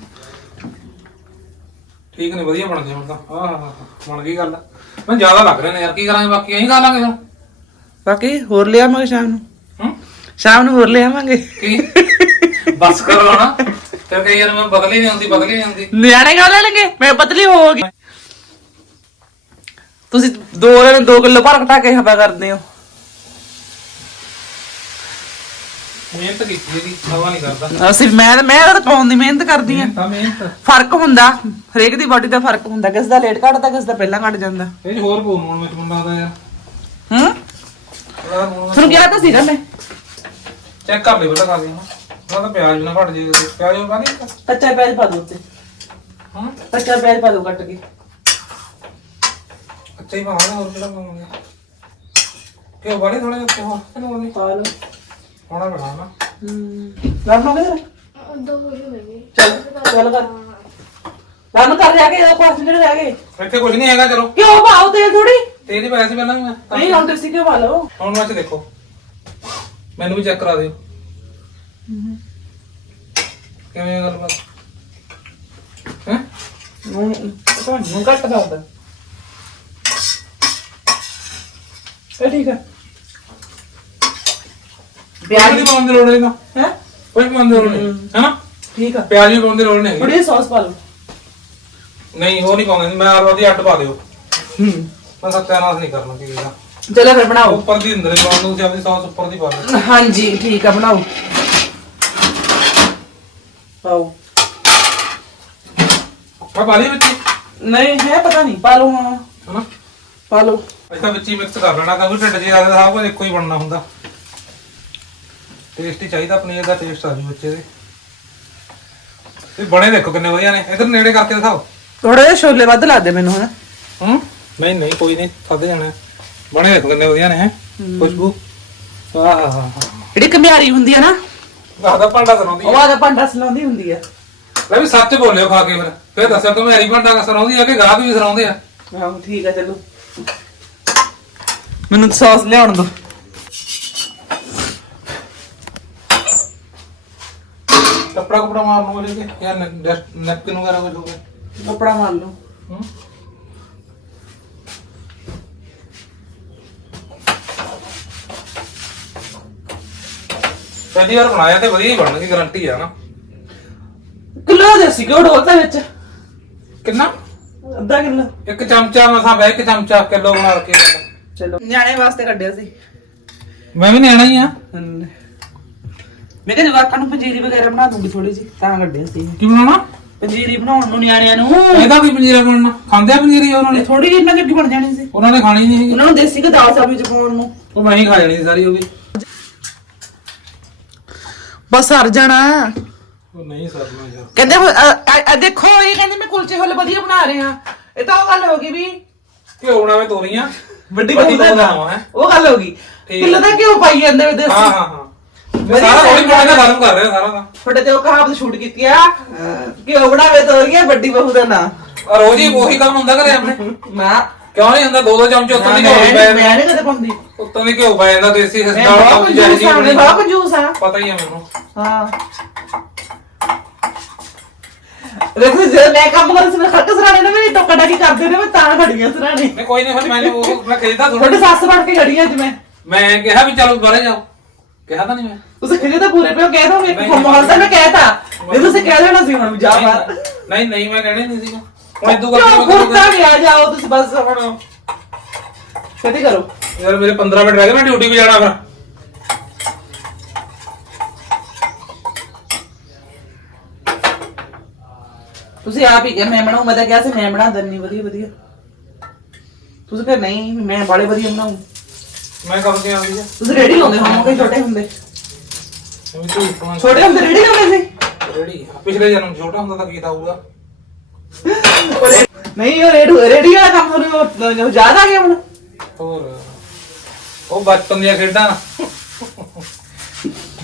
ਠੀਕ ਨੇ ਵਧੀਆ ਬਣ ਹੁਣ ਤਾਂ। ਆਹ ਹਾ ਹਾ ਬਣ ਗਈ ਗੱਲ। ਮੈਂ ਜ਼ਿਆਦਾ ਲੱਗ ਰਹੇ ਨੇ ਯਾਰ ਕੀ ਕਰਾਂਗੇ ਬਾਕੀ? ਐਂ ਖਾ ਲਾਂਗੇ ਫਿਰ। ਬਾਕੀ ਹੋਰ ਲਿਆਵਾਂਗੇ ਸ਼ਾਮ ਨੂੰ। ਹੂੰ। ਸ਼ਾਮ ਨੂੰ ਹੋਰ ਲਿਆਵਾਂਗੇ ਕੀ? ਬਸ ਕਰੋ ਨਾ ਫਿਰ ਕਈ ਯਾਰ ਮੈਂ ਬਦਲੀ ਨਹੀਂ ਹੁੰਦੀ ਬਦਲੀ ਨਹੀਂ ਹੁੰਦੀ। ਨਿਆਣੇ ਖਾ ਲੈਣਗੇ ਮੈਂ ਪਤਲੀ ਹੋ ਗਈ। ਤੁਸੀਂ ਦੋ ਦਿਨ 2 ਕਿਲੋ ਭਰ ਘਟਾ ਕੇ ਹਵਾ ਕਰਦੇ ਹੋ। ਮਿਹਨਤ ਕੀਤੀ ਇਹਦੀ ਹਵਾ ਨਹੀਂ ਕਰਦਾ। ਅਸੀਂ ਮੈਂ ਮੈਂ ਤਾਂ ਪਾਉਣ ਦੀ ਮਿਹਨਤ ਕਰਦੀ ਆ ਤਾਂ ਮਿਹਨਤ। ਫ਼ਰਕ ਹੁੰਦਾ। ਹਰੇਕ ਦੀ ਬਾਡੀ ਦਾ ਫ਼ਰਕ ਹੁੰਦਾ। ਕਿਸ ਦਾ ਲੇਟ ਘਟਦਾ ਕਿਸ ਦਾ ਪਹਿਲਾਂ ਘਟ ਜਾਂਦਾ। ਇਹ 'ਚ ਹੋਰ ਪੋ ਨੂਣ ਵਿੱਚ ਮੁੰਡਾ ਦਾ ਯਾਰ। ਹੂੰ? ਥੋੜਾ ਨੂਣ ਤੁਹਾਨੂੰ ਕਿਹਾ ਤਾਂ ਸੀਗਾ ਮੈਂ। ਚੈੱਕ ਕਰ ਲਈ ਬਤਾ ਖਾ ਨਾ ਉਹਦਾ ਤਾਂ ਪਿਆਜ਼ ਨਾ ਘਟ ਜੇ। ਪਿਆਜ਼ ਉਹ ਪਾਣੀ ਕੱਚਾ ਪਿਆਜ਼ ਪਾ ਦੋ ਉੱਤੇ। ਹਾਂ? ਕੱਚਾ ਪਿਆਜ਼ ਪਾ ਦੋ ਕੱਟ ਕੇ। ਅੱਛਾ ਹੀ ਪਾਵਾਂਗੇ ਹੋਰ ਕਿਹੜਾ ਪਾਵਾਂਗੇ? ਕਿਉਂ ਵਾਲੇ ਥੋੜਾ ਜਿਹਾ ਕਿਉਂ ਕਿਉਂ ਨਹੀਂ? ਪਾ ਲਓ। ਹੋਣਾ ਬਣਾ ਨਾ ਹੂੰ। ਲਰਨ ਹੋ ਗਿਆ ਤੇਰਾ? ਦੋ ਹੋ ਗਏ ਚੱਲ ਚੱਲ ਕਰ। ਲਰਨ ਕਰ ਰਿਹਾ ਕਿ ਇਹਦਾ ਪਾਸ ਜਿਹੜੇ ਰਹਿ ਗਏ। ਇੱਥੇ ਕੁਝ ਨਹੀਂ ਹੈਗਾ ਚਲੋ। ਕਿਉਂ ਪਾਓ ਤੇ ਥੋੜੀ ਤੇਰੀ ਪੈਸੇ ਪਹਿਲਾਂ ਵੀ ਮੈਂ ਨਹੀਂ ਹੁਣ ਤੁਸੀਂ ਕਿਉਂ ਪਾ ਲਓ। ਹੁਣ ਮੈਂ ਚ ਦੇਖੋ। ਮੈਨੂੰ ਵੀ ਚੈੱਕ ਕਰਾ ਦਿਓ। ਕਿਵੇਂ ਆ ਗੱਲਬਾਤ ਹੈ? ਨੂੰ ਤੁਹਾਨੂੰ ਘੱਟ ਕਰਦਾ ਇਹ ਠੀਕ ਹੈ। ਪਿਆਜ਼ ਵੀ ਪਾਉਣ ਦੀ ਲੋੜ ਨਹੀਂ ਹੈ? ਕੋਈ ਪਾਉਣ ਦੀ ਲੋੜ ਨਹੀਂ। ਹੈਨਾ? ਠੀਕ ਆ। ਪਿਆਜ਼ ਵੀ ਪਾਉਣ ਦੀ ਲੋੜ ਨਹੀਂ। ਥੋੜੀ ਸੌਸ ਪਾ ਲਓ। ਨਹੀਂ ਉਹ ਨਹੀਂ ਪਾਉਂਦੇ। ਮੈਂ ਆਲੂ ਦੀ ਅੱਡ ਪਾ ਦਿਓ। ਹੂੰ। ਮੈਂ ਸੱਤਿਆਨਾਸ਼ ਨਹੀਂ ਕਰਨਾ ਕੀ ਦਾ। ਚਲੋ ਫਿਰ ਬਣਾਓ। ਉੱਪਰ ਦੀ ਅੰਦਰ ਹੀ ਪਾਉਣ ਨੂੰ ਤੁਸੀਂ ਆਪਣੀ ਸੌਸ ਉੱਪਰ ਦੀ ਪਾ ਦਿਓ। ਹਾਂਜੀ ਠੀਕ ਆ ਬਣਾਓ। ਪਾਓ। ਪਾ ਲਈ ਵਿੱਚ ਹੀ, ਨਹੀਂ ਹੈ ਪਤਾ ਨਹੀਂ। ਪਾ ਲਓ ਹਾਂ। ਹੈਨਾ? ਪਾ ਲਓ। ਅਸੀਂ ਤਾਂ ਵਿੱਚ ਹੀ ਮਿਕਸ ਕਰ ਲੈਣਾ ਕਿਉਂਕਿ ਢਿੱਡ 'ਚ ਜ਼ਿਆਦਾ ਸਭ ਕੁਝ ਇੱਕੋ ਹੀ ਬਣਨਾ ਹੁੰਦਾ। ਟੇਸਟ ਹੀ ਚਾਹੀਦਾ ਪਨੀਰ ਦਾ ਟੇਸਟ ਆ ਜੂ ਬੱਚੇ ਦੇ। ਤੇ ਬਣੇ ਦੇਖੋ ਕਿੰਨੇ ਵਧੀਆ ਨੇ। ਇਧਰ ਨੇੜੇ ਕਰਕੇ ਦਿਖਾਓ। ਥੋੜੇ ਜਿਹੇ ਛੋਲੇ ਵੱਧ ਲਾ ਦੇ ਮੈਨੂੰ ਹਨਾ? ਹੂੰ? ਨਹੀਂ ਨਹੀਂ ਕੋਈ ਨਹੀਂ ਖਾਦੇ ਜਾਣਾ। ਬਣੇ ਦੇਖੋ ਕਿੰਨੇ ਵਧੀਆ ਨੇ ਹੈ? ਖੁਸ਼ਬੂ। ਆਹ ਹਾ ਹਾ ਜਿਹੜੀ ਕਮਿਆਰੀ ਹੁੰਦੀ ਆ ਨਾ ਆਦਾ ਭਾਂਡਾ ਸੁਣਾਉਂਦੀ ਉਹ ਆਦਾ ਭਾਂਡਾ ਸਲਾਉਂਦੀ ਹੁੰਦੀ ਆ। ਲੈ ਵੀ ਸੱਚ ਬੋਲਿਓ ਖਾ ਕੇ ਫਿਰ। ਫਿਰ ਦੱਸਿਓ ਕਿ ਮੇਰੀ ਭਾਂਡਾ ਸੁਣਾਉਂਦੀ ਆ ਕਿ ਗਾਹਕ ਵੀ ਸੁਣਾਉਂਦੇ ਆ? ਆਹੋ ਠੀਕ ਆ ਚਲੋ। ਮੈਨੂੰ ਸੌਸ ਲਿਆਉਣ ਦੋ। ਕੱਪੜਾ ਕੁਪੜਾ ਮਾਰ ਲਓ ਉਹਦੇ ਤੇ ਜਾਂ ਨੈਪਕਿਨ ਵਗੈਰਾ ਕੁਝ ਹੋਵੇ ਕੱਪੜਾ ਮਾਰ ਲਓ। ਹੂੰ? ਪਹਿਲੀ ਵਾਰ ਬਣਾਇਆ ਤੇ ਵਧੀਆ ਹੀ ਬਣਨਗੀ ਗਾਰੰਟੀ ਆ ਨਾ। ਕਿਲੋ ਦੇ ਸੀ ਕਿਉਂ ਢੋਲਦਾ ਵਿੱਚ? ਕਿੰਨਾ? ਅੱਧਾ ਕਿਲੋ। ਇੱਕ ਚਮਚਾ ਮਸਾਂ ਬੈ ਇੱਕ ਚਮਚਾ ਕਿਲੋ ਬਣਾ ਕੇ। ਚਲੋ। ਨਿਆਣੇ ਵਾਸਤੇ ਕੱਢਿਆ ਸੀ। ਮੈਂ ਵੀ ਨਿਆਣਾ ਹੀ ਆ। ਮੈਂ ਕਿਹਾ ਜਵਾਕਾਂ ਨੂੰ ਪੰਜੀਰੀ ਵਗੈਰਾ ਬਣਾ ਦੂੰਗੀ ਥੋੜੀ ਜੀ ਤਾਂ ਕੱਢਿਆ ਸੀ ਕੀ ਬਣਾਉਣਾ? ਪੰਜੀਰੀ ਬਣਾਉਣ ਨੂੰ ਨਿਆਣਿਆਂ ਨੂੰ। ਇਹਦਾ ਕੀ ਪੰਜੀਰਾ ਬਣਨਾ? ਖਾਂਦੇ ਆ ਪੰਜੀਰੀ ਉਹਨਾਂ ਨੇ? ਥੋੜੀ ਜਿਹੀ ਇਹਨਾਂ ਜੋਗੀ ਬਣ ਜਾਣੀ ਸੀ। ਉਹਨਾਂ ਨੇ ਖਾਣੀ ਨਹੀਂ ਉਹਨਾਂ ਨੂੰ ਦੇਸੀ ਘੀ ਦਾਲ ਸਬਜ਼ੀ ਚ ਪਾਉਣ ਨੂੰ। ਉਹ ਮੈਂ ਹੀ ਖਾ ਜਾਣੀ ਸੀ ਸਾਰੀ ਉਹ ਵੀ। ਬਸ ਸਰ ਜਾਣਾ। ਉਹ ਨਹੀਂ ਸਰਨਾ ਯਾਰ। ਕਹਿੰਦੇ ਉਹ, ਅ, ਅ, ਅ, ਦੇਖੋ ਇਹ ਕਹਿੰਦੇ ਮੈਂ ਕੁਲਚੇ ਹੋਲੇ ਵਧੀਆ ਬਣਾ ਰਹੇ ਹਾਂ। ਇਹ ਤਾਂ ਉਹ ਗੱਲ ਹੋ ਗਈ ਵੀ ਘਿਓ ਬਣਾਵੇ ਤੋਰੀਆਂ। ਵੱਡੀ ਵੱਡੀ ਬਹੂ ਦਾ ਹੈਂ। ਉਹ ਗੱਲ ਹੋ ਗਈ। ਠੀਕ ਕਿਲੋ ਦਾ ਕਿਉਂ ਪਾਈ ਜਾਂਦੇ ਵੇ ਦੇਸੀ। ਹਾਂ ਹਾਂ। ਸਾਰਾ ਥੋੜੀ ਚੱਲ ਬਣਾਇਆ ਖਤਮ ਕਰ ਰਿਹਾ ਸਾਰਾ ਤਾਂ। ਤੁਹਾਡੇ ਤੇ ਉਹ ਕਹਾਵਤ ਸ਼ੂਟ ਕੀਤੀ ਆ ਕਿ ਬਣਾਵੇ ਤੋਰੀਆਂ ਵੱਡੀ ਬਹੂ ਦਾ ਨਾਂ। ਆ ਰੋਜ਼ ਹੀ ਉਹੀ ਕੰਮ ਹੁੰਦਾ ਘਰੇ ਆਪਣੇ। ਨਾ। ਕਿਉਂ ਨਹੀਂ ਹੁੰਦਾ ਦੋ ਦੋ ਚਮਚੇ ਉੱਤੋਂ ਦੀ ਮੈਂ ਘਿਓ ਪੈ ਜਾਂਦਾ। ਮੈਂ ਨਹੀਂ ਕਦੇ ਪਾਉਂਦੀ। ਉੱਤੋਂ ਦੀ ਘਿਓ ਪੈ ਜਾਂਦਾ ਦੇਸੀ ਮੈਂ ਹਸਪਤਾਲ ਸਬਜ਼ੀ ਜਿਹੜੀ ਕੰਜੂਸ ਆ ਮੈਂ ਬਹੁਤ ਕੰਜੂਸ ਆ ਪਤਾ ਹੀ ਆ ਮੈਨੂੰ। ਹਾਂ। ਦੇਖੋ ਜੇ ਮੈਂ ਕੰਮ ਕਰ ਸੀ ਮੈਂ ਖੜਕ ਸਰਾਣੇ ਨੇ ਮੇਰੀ ਟੋਕਾ ਟਾਕੀ ਕਰਦੇ ਨੇ ਮੈਂ ਤਾਂ ਖੜੀਆਂ ਸਰਾਣੇ। ਨਹੀਂ ਕੋਈ ਨਹੀਂ ਫਿਰ ਮੈਨੂੰ ਉਹ ਮੈਂ ਖੇਡਦਾ ਤੁਹਾਡੀ ਥੋੜਾ ਸੱਸ ਬਣ ਕੇ ਖੜੀ ਅੱਜ ਮੈਂ। ਮੈਂ ਕਿਹਾ ਵੀ ਚਲੋ ਬਾਹਰ ਜਾਓ। ਕਿਹਾ ਤਾਂ ਨਹੀਂ ਮੈਂ। ਤੁਸੀਂ ਖੜੇ ਤਾਂ ਪੂਰੇ ਪਿਓ ਕਹਿ ਦੋ ਮੈਂ ਨਹੀਂ, ਮਾਹੌਲ ਤਾਂ ਮੈਂ ਕਹਿਤਾ। ਜੇ ਤੁਸੀਂ ਕਹਿ ਦੇਣਾ ਸੀ ਹੁਣ ਵੀ ਜਾ ਬਾਹਰ। ਨਹੀਂ ਨਹੀਂ ਮੈਂ ਕਹਿਣਾ ਹੀ ਨਹੀਂ ਸੀਗਾ। ਹੁਣ ਇਦੋਂ ਕਿਉਂ ਕਰਕੇ ਕੁਰਤਾ ਵੀ ਆ ਜਾਓ ਤੁਸੀਂ ਬਸ ਹੁਣ। ਕਦੀ ਕਰੋ। ਯਾਰ ਮੇਰੇ 15 ਮਿੰਟ ਰਹਿ ਗਏ ਮੈਂ ਡਿਊਟੀ 'ਤੇ ਜਾਣਾ ਫਿਰ। ਤੁਸੀਂ ਆਪ ਹੀ ਕਿਹਾ ਮੈਂ ਬਣਾਉ ਮੈਂ ਤਾਂ ਕਿਹਾ ਸੀ ਮੈਂ ਬਣਾ ਦਿੰਨੀ ਵਧੀਆ ਵਧੀਆ। ਤੁਸੀਂ ਕਿਹਾ ਨਹੀਂ ਮੈਂ ਬਾਲੇ ਵਧੀਆ ਬਣਾਉ ਮੈਂ ਤੇ ਆਉਂਦੀ ਆ। ਤੁਸੀਂ ਰੈਡੀ ਲਾਉਂਦੇ ਹੋਵੋਗੇ ਛੋਟੇ ਹੁੰਦੇ। ਮੈਂ ਤੂੰ ਫੋਨ ਛੋਟੇ ਹੁੰਦੇ ਰੈਡੀ ਲਾਉਂਦੇ ਸੀ? ਰੈਡੀ ਪਿਛਲੇ ਜਨਮ ਛੋਟਾ ਹੁੰਦਾ ਤਾਂ ਕੀ ਆਊਗਾ। ਉਹ ਰੇ- ਨਹੀਂ ਉਹ ਰੇਡੀ ਰੇਡੀ ਵਾਲਾ ਕੰਮ ਤੁਹਾਨੂੰ ਉਹ ਯਾਦ ਆ ਗਿਆ ਹੁਣ? ਹੋਰ। ਉਹ ਬਚਪਨ ਦੀਆਂ ਖੇਡਾਂ।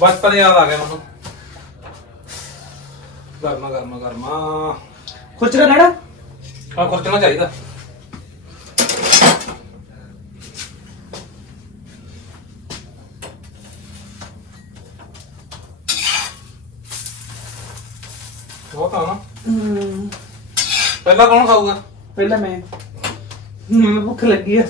ਬਚਪਨ ਯਾਦ ਆ ਗਿਆ ਮੈਨੂੰ। ਗਰਮਾ ਗਰਮਾ ਗਰਮਾ ਖੁਸ਼ ਰਹਿਣਾ? ਆ ਖਰਚਣਾ ਚਾਹੀਦਾ ਬਹੁਤ ਆ ਨਾ ਹਮ, ਪਹਿਲਾਂ ਕੌਣ ਖਾਊਗਾ? ਪਹਿਲਾਂ ਮੈਂ। ਮੈਨੂੰ ਭੁੱਖ ਲੱਗੀ ਆ।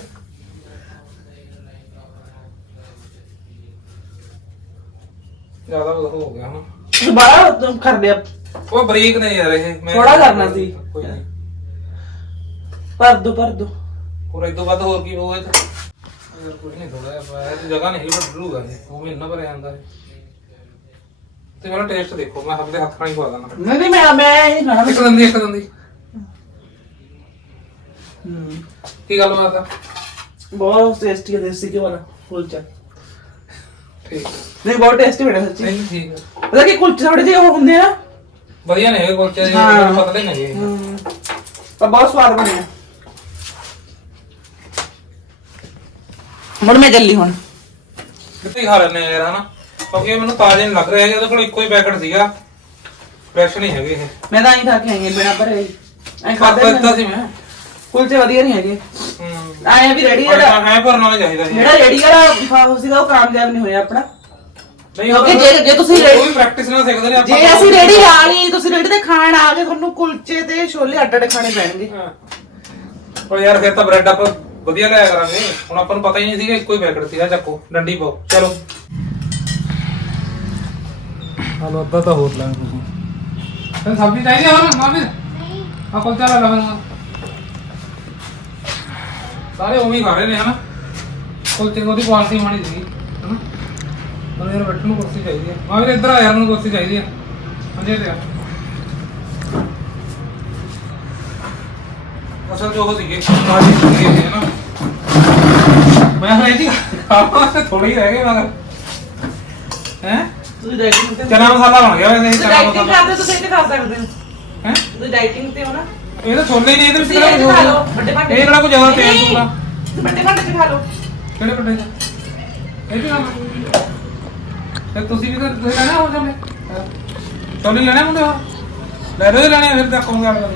ਜ਼ਿਆਦਾ ਹੋ ਗਿਆ ਤੁਸੀਂ ਬੜਾ ਤੁਮ ਕਰ ਲਿਆ। ਉਹ ਬਰੀਕ ਨੇ ਯਾਰ ਇਹ ਮੈਂ ਥੋੜ੍ਹਾ ਕਰਨਾ ਸੀ। ਕੋਈ ਨਹੀਂ। ਭਰ ਦੋ ਭਰ ਦੋ। ਹੋਰ ਇਦੋਂ ਵੱਧ ਹੋਰ ਕੀ ਹੋਊਗਾ ਇੱਥੇ ਯਾਰ ਕੁਝ ਨਹੀਂ ਥੋੜਾ ਜਿਹਾ ਪਾਇਆ ਤੇ ਜਗ੍ਹਾ ਨਹੀਂ ਵੱਡੂਗਾ ਇਹ। ਉਹ ਵੀ ਇੰਨਾ ਭਰਿਆ ਜਾਂਦਾ ਹੈ ਤੇ ਮੇਰਾ ਟੇਸਟ ਦੇਖੋ ਮੈਂ ਆਪਣੇ ਹੱਥ ਨਾਲ ਹੀ ਖਵਾ ਦਾਂ ਨਹੀਂ ਨਹੀਂ ਮੈਂ ਮੈਂ ਇਹ ਨਹੀਂ ਖਾਣਾ। ਇੱਕ ਦੰਦੀ ਇੱਕ ਦੰਦੀ। ਹਮ, ਕੀ ਗੱਲ ਬਾਤ ਆ? ਬਹੁਤ ਟੇਸਟੀ ਹੈ ਦੇਸੀ ਘਿਓ ਵਾਲਾ ਕੁਲਚਾ। ਠੀਕ। ਨਹੀਂ ਬਹੁਤ ਟੇਸਟੀ ਬਣਿਆ ਸੱਚੀ। ਨਹੀਂ ਠੀਕ ਹੈ ਪਤਾ ਕੀ ਕੁਲਚੇ ਥੋੜੇ ਜਿਹੇ ਉਹ ਹੁੰਦੇ ਆ ਵਧੀਆ ਨੇ ਇਹ ਕੁਲਚੇ ਜੀ ਹਾਂ। ਪਤਲੇ ਨੇ ਜੀ ਹਮ, ਪਰ ਬਹੁਤ ਸਵਾਦ ਬਣਿਆ ਮੁੜ ਮੈਂ ਚੱਲੀ ਹੁਣ। ਕਿੱਥੇ ਹੀ ਖਾ ਲੈਣੇ ਯਾਰ ਹਨਾ? ਕਿਉਂਕਿ ਇਹ ਮੈਨੂੰ ਤਾਜ਼ੇ ਨਹੀਂ ਲੱਗ ਰਿਹਾ ਹੈਗੇ ਉਹਦੇ ਕੋਲ ਇੱਕੋ ਹੀ ਪੈਕਟ ਸੀਗਾ। ਫਰੈਸ਼ ਨਹੀਂ ਹੈਗੇ ਇਹ। ਮੈਂ ਤਾਂ ਆਈ ਖਾ ਕੇ ਆਈ ਹਾਂ ਬਿਨਾ ਭਰੇ। ਐ ਖਾਦੇ ਦਿੱਤਾ ਸੀ ਮੈਂ। ਕੁਲਚੇ ਵਧੀਆ ਨਹੀਂ ਹੈਗੇ। ਹੂੰ ਆਏ ਵੀ ਰੈਡੀ ਜਿਹੜਾ ਐ ਭਰਨਾ ਨਹੀਂ ਚਾਹੀਦਾ ਸੀ ਜਿਹੜਾ ਰੈਡੀ ਵਾਲਾ ਖਾਓ ਸੀਗਾ ਉਹ ਕਾਮਯਾਬ ਨਹੀਂ ਹੋਇਆ ਆਪਣਾ। ਨਹੀਂ ਕਿਉਂਕਿ ਜੇ- ਜੇ ਤੁਸੀਂ ਕੋਈ ਪ੍ਰੈਕਟਿਸ ਨਾਲ ਸਿੱਖਦੇ ਨੇ ਜੇ ਅਸੀਂ ਰੈਡੀ ਲਾ ਲਈ ਤੁਸੀਂ ਰੈਡੀ ਤੇ ਖਾਣ ਆ ਗਏ ਤੁਹਾਨੂੰ ਕੁਲਚੇ ਤੇ ਛੋਲੇ ਅੱਡ ਅੱਡ ਖਾਣੇ ਪੈਣਗੇ। ਹਾਂ। ਪਰ ਯਾਰ ਫਿਰ ਤਾਂ ਬ੍ਰੈਡ ਆਪਾਂ ਵਧੀਆ ਲਿਆ ਕਰਾਂਗੇ। ਹੁਣ ਆਪਾਂ ਨੂੰ ਪਤਾ ਹੀ ਨਹੀਂ ਸੀਗਾ ਇੱਕੋ ਹੀ ਪੈਕਟ ਸੀਗਾ ਚੱਕੋ। ਡੰਡੀ ਪਾਓ। ਚਲੋ। ਹਲੋ ਅੱਧਾ ਤਾਂ ਹੋਰ ਲੈਣਾ ਤੁਸੀਂ। ਸਬਜ਼ੀ ਚਾਹੀਦੀ ਆ ਹੋਰ ਮਾਮੀ? ਆ ਕੁਲਚਾ ਲੈ ਲਵਾਂਗਾ ਸਾਰੇ ਉਵੇਂ ਹੀ ਖਾ ਰਹੇ ਨੇ ਹਨਾ? ਕੁਲਚੇ ਦੀ ਉਹਦੀ ਕੁਆਲਿਟੀ ਮਾੜੀ ਸੀ ਹਨਾ? ਪਰ ਯਾਰ ਬੈਠਣ ਨੂੰ ਕੁਰਸੀ ਚਾਹੀਦੀ ਆ। ਮਾਮੀ ਇੱਧਰ ਆ ਯਾਰ ਮੈਨੂੰ ਕੁਰਸੀ ਚਾਹੀਦੀ ਆ। ਅੰਜੇ ਤੇ ਆ ਅਸਲ ਜੋ ਉਹ ਸੀਗੇ ਕਾਜੀ ਸੀਗੇ ਇਹ ਨਾ ਮੈਂ ਹਲੇ ਜੀ ਤੇ ਥੋੜੀ ਹੀ ਰਹਿ ਗਏ ਮਗਰ ਹੈ? ਤੁਸੀਂ ਡਾਈਟਿੰਗ ਤੇ ਚਨਾ ਮਸਾਲਾ ਬਣ ਗਿਆ ਵੈਸੇ ਇਹ ਚਨਾ ਡਾਈਟਿੰਗ ਮਸਾਲਾ। ਕਰਦੇ ਤੁਸੀਂ ਇਹ ਤੇ ਖਾ ਸਕਦੇ ਹੋ। ਹੈ? ਤੁਸੀਂ ਡਾਈਟਿੰਗ ਤੇ ਹੋ ਨਾ। ਇਹ ਤਾਂ ਛੋਲੇ ਨਹੀਂ ਇਹਦੇ ਵਿੱਚ ਤੁਸੀਂ ਇਹ ਵੱਡੇ ਭਾਂਡੇ ਕਿਹੜਾ ਕੋਈ ਜ਼ਿਆਦਾ ਤੇਲ ਤੁਸੀਂ ਵੱਡੇ ਭਾਂਡੇ ਚ ਖਾ ਲਓ। ਕਿਹੜੇ ਪਿੰਡ ਚ ਇਹ ਵੀ? ਕੰਮ ਤੇ ਤੁਸੀਂ ਵੀ ਤਾਂ ਤੁਸੀਂ ਲੈਣਾ ਹੋ? ਜਾਂਦੇ ਤੁਹਾਨੂੰ ਲੈਣਾ ਮੁੰਡੇ ਹੋ ਲੈ ਜੀ ਲੈਣੇ ਫਿਰ ਤਾਂ ਕਹੂੰਗਾ ਆਪਣਾ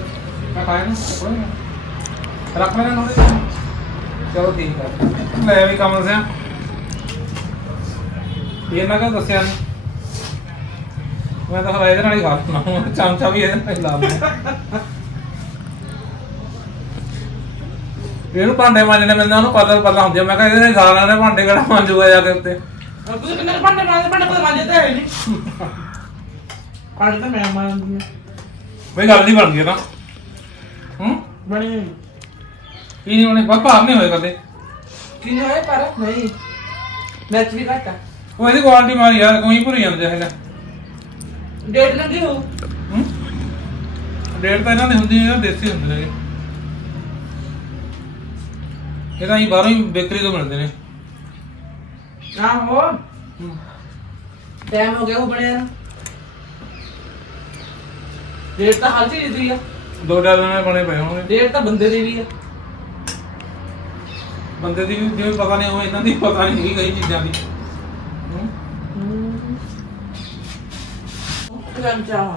ਮੈਂ ਖਾਇਆ ਨਾ ਕੋਈ ਨਾ ਰੱਖ ਲੈਣਾ ਨੋੜੇ ਚਲੋ ਠੀਕ ਹੈ ਲੈ ਵੀ ਕੰਮ ਦੱਸਿਆ ਇਹ ਮੈਂ ਕਿਹਾ ਦੱਸਿਆ ਨਹੀਂ ਮੈਂ ਤਾਂ ਹਲਾ ਇਹਦੇ ਨਾਲ ਹੀ ਖਾ ਚਮਚਾ ਵੀ ਇਹਦੇ ਨਾਲ ਹੀ ਲਾ ਇਹਨੂੰ ਭਾਂਡੇ ਮਾਂਜਣੇ ਮਿਲਦੇ ਉਹਨੂੰ ਪਤਾ ਪਤਾ ਹੁੰਦੀ ਆ। ਮੈਂ ਕਿਹਾ ਇਹਦੇ ਹੀ ਖਾ ਲੈਣੇ ਭਾਂਡੇ ਕਿਹੜਾ ਮਾਂਜੂਗਾ ਜਾ ਕੇ ਉੱਤੇ? ਤੁਸੀਂ ਕਿੰਨੇ ਭਾਂਡੇ ਮਾਂਜਦੇ? ਭਾਂਡੇ ਕੋਈ ਮਾਂਜਦੇ ਹੈ ਨਹੀਂ। ਭਾਂਡੇ ਤਾਂ ਮੈਂ ਮਾਂਜਦੀ ਹਾਂ। ਬਈ ਗੱਲ ਨਹੀਂ ਬਣ ਗਈ ਨਾ ਹੂੰ? ਬਣੀ ਕੀ ਨਹੀਂ ਬਣੇ? ਬਾਪਾ ਨਹੀਂ ਹੋਏ ਕਦੇ। ਕੀ ਹੋਇਆ ਪਰ ਨਹੀਂ। ਮੈਚ ਵੀ ਘਟਾ ਉਹ ਇਹਦੀ ਕੁਆਲਿਟੀ ਮਾਰੀ ਯਾਰ ਕੋਈ ਭੁਰੀ ਜਾਂਦੇ ਹੈਗਾ ਡੇਟ ਲੱਗੀ ਹੋ ਹੂੰ? ਡੇਟ ਤਾਂ ਇਹਨਾਂ ਦੀ ਹੁੰਦੀ ਹੈ ਦੇਸੀ ਹੁੰਦੇ ਨੇ ਇਹ ਤਾਂ ਹੀ ਬਾਹਰੋਂ ਹੀ ਬੇਕਰੀ ਤੋਂ ਮਿਲਦੇ ਨੇ। ਆਹੋ ਹੂੰ। ਟਾਈਮ ਹੋ ਗਿਆ ਉਹ ਬਣਿਆ ਨੂੰ। ਡੇਟ ਤਾਂ ਹਾਲ ਚੀਜ਼ ਦੀ ਆ। ਦੋ ਡਾਲਰ ਨਾਲ ਬਣੇ ਪਏ ਹੋਣਗੇ। ਡੇਟ ਤਾਂ ਬੰਦੇ ਦੀ ਵੀ ਆ। ਬੰਦੇ ਦੀ ਵੀ ਜਿਵੇਂ ਪਤਾ ਨਹੀਂ ਉਹ ਇਹਨਾਂ ਦੀ ਪਤਾ ਨਹੀਂ ਹੈਗੀ ਕਈ ਚੀਜ਼ਾਂ ਦੀ। ਹੂੰ। ਕੰਮ ਚਾਹ।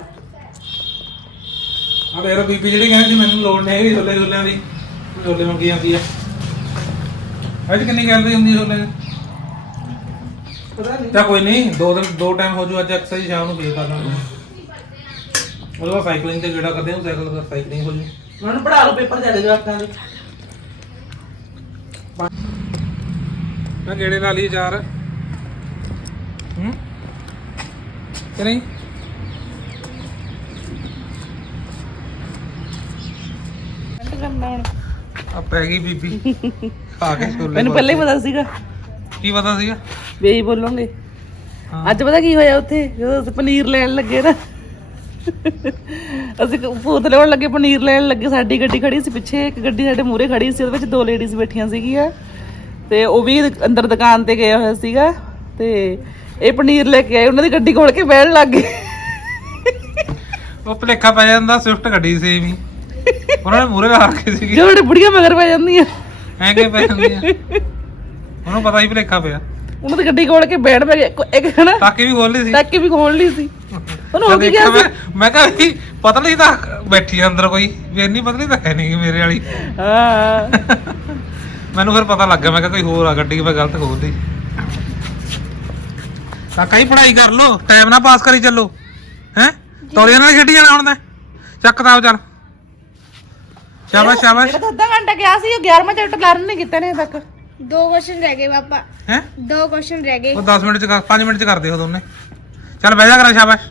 ਆ ਮੇਰਾ ਬੀਬੀ ਜਿਹੜੀ ਕਹਿੰਦੀ ਸੀ ਮੈਨੂੰ ਲੋੜ ਨਹੀਂ ਹੈਗੀ ਛੋਲੇ ਛੋਲਿਆਂ ਦੀ। ਛੋਲੇ ਮੰਗੀ ਜਾਂਦੀ ਆ। ਅੱਜ ਕਿੰਨੀ ਕੈਲਰੀ ਹੁੰਦੀ ਛੋਲੇ ਦੀ ਪਤਾ ਨਹੀਂ। ਤਾਂ ਕੋਈ ਨਹੀਂ ਦੋ ਦਿਨ ਦੋ ਟਾਈਮ ਹੋ ਜੂ ਅੱਜ ਐਕਸਰਸਾਈਜ਼ ਸ਼ਾਮ ਨੂੰ ਫੇਰ ਕਰ ਲਾਂਗੇ ਉਹਦੇ ਬਾਅਦ ਸਾਈਕਲਿੰਗ ਤੇ ਜਿਹੜਾ ਕਰਦੇ ਹਾਂ ਸਾਈਕਲ ਦਾ ਸਾਈਕਲਿੰਗ ਹੋ ਜੂ। ਮੈਨੂੰ ਪੜਾ ਲਓ ਪੇਪਰ ਚੱਲੇ ਜਵਾਕਾਂ ਦੇ। ਮੈਂ ਗੇੜੇ ਲਾ ਲਈ ਚਾਰ। ਹੂੰ? ਕਿ ਨਹੀਂ? ਆ ਪੈ ਗਈ ਬੀਬੀ। ਖਾ ਕੇ ਛੋਲੇ ਮੈਨੂੰ ਪਹਿਲਾਂ ਹੀ ਪਤਾ ਸੀਗਾ। ਕੀ ਪਤਾ ਸੀਗਾ? ਵੀ ਇਹੀ ਬੋਲੋਗੇ। ਅੱਜ ਪਤਾ ਕੀ ਹੋਇਆ ਉੱਥੇ? ਜਦੋਂ ਅਸੀਂ ਪਨੀਰ ਲੈਣ ਲੱਗੇ ਨਾ ਅਸੀਂ ਫੂਤ ਲੈਣ ਲੱਗੇ ਪਨੀਰ ਲੈਣ ਲੱਗੇ ਸਾਡੀ ਗੱਡੀ ਖੜੀ ਸੀ ਪਿੱਛੇ ਇੱਕ ਗੱਡੀ ਸਾਡੇ ਮੂਹਰੇ ਖੜੀ ਸੀ ਉਹਦੇ ਵਿੱਚ ਦੋ ਲੇਡੀਜ਼ ਬੈਠੀਆਂ ਸੀਗੀਆਂ। ਤੇ ਉਹ ਵੀ ਅੰਦਰ ਦੁਕਾਨ ਤੇ ਗਿਆ ਹੋਇਆ ਸੀਗਾ ਤੇ ਇਹ ਪਨੀਰ ਲੈ ਕੇ ਆਏ ਉਹਨਾਂ ਦੀ ਗੱਡੀ ਖੋਲ ਕੇ ਬਹਿਣ ਲੱਗ ਗਏ। ਉਹ ਭਲੇਖਾ ਪੈ ਜਾਂਦਾ ਸਵਿਫਟ ਗੱਡੀ ਸੀ ਵੀ। ਉਹਨਾਂ ਨੇ ਮੂਰੇ ਲਾ ਰੱਖੀ ਸੀਗੀ। ਜਿਹੜੇ ਬੁੜੀਆਂ ਮਗਰ ਪੈ ਜਾਂਦੀਆਂ। ਉਹਨੂੰ ਪਤਾ ਹੀ ਭਲੇਖਾ ਪਿਆ। ਉਹਨਾਂ ਦੀ ਗੱਡੀ ਖੋਲ ਕੇ ਬਹਿਣ ਪੈ ਗਏ। ਇੱਕ ਹਨਾ ਤਾਕੀ ਵੀ ਖੋਲ ਲਈ ਸੀ। ਟੱਕੀ ਵੀ ਖੋਲ ਲਈ ਸੀ। ਉਹਨੂੰ ਹੋ ਮੈਂ ਕੀ ਦੇਖਿਆ ਗਿਆ ਸੀ? ਮੈਂ ਮੈਂ ਕਿਹਾ ਵੀ ਪਤਲੀ ਤਾਂ ਬੈਠੀ ਆ ਅੰਦਰ ਕੋਈ। ਵੀ ਇੰਨੀ ਪਤਲੀ ਤਾਂ ਹੈ ਨਹੀਂ ਮੇਰੇ ਵਾਲੀ। ਹਾਂ। ਮੈਨੂੰ ਫਿਰ ਪਤਾ ਲੱਗ ਗਿਆ। ਮੈਂ ਕਿਹਾ ਕੋਈ ਹੋਰ ਆ ਗੱਡੀ ਮੈਂ ਗਲਤ ਖੋਲਦੀ ਤਾਂ ਕਈ ਪੜ੍ਹਾਈ ਕਰ ਲੋ ਟਾਈਮ ਨਾਲ ਪਾਸ ਕਰੀ ਚੱਲੋ। ਹੈ? ਤੋਲੀਆਂ ਨਾਲ ਖੇਡੀ ਜਾਣਾ ਹੁਣ ਤਾਂ ਚੱਕ ਕਿਤਾਬ ਚੱਲ। ਸ਼ਾਬਾਸ਼ ਸ਼ਾਬਾਸ਼। ਜਿਹੜਾ ਤਾਂ ਅੱਧਾ ਘੰਟਾ ਗਿਆ ਸੀ ਉਹ 11ਵਾਂ ਚੈਪਟਰ ਲਰਨ ਨਹੀਂ ਕੀਤਾ ਨੇ ਹਜੇ ਤੱਕ। ਦੋ ਕੁਐਸਚਨ ਰਹਿ ਗਏ ਪਾਪਾ। ਹੈ? ਦੋ ਕੁਐਸਚਨ ਰਹਿ ਗਏ। ਉਹ 10 ਮਿੰਟ ਚ 5 ਮਿੰਟ ਚ ਕਰਦੇ ਹੋ ਦੋਨੇ। ਚੱਲ ਬਹਿ ਜਾ ਕਰਾਂ ਸ਼ਾਬਾਸ਼।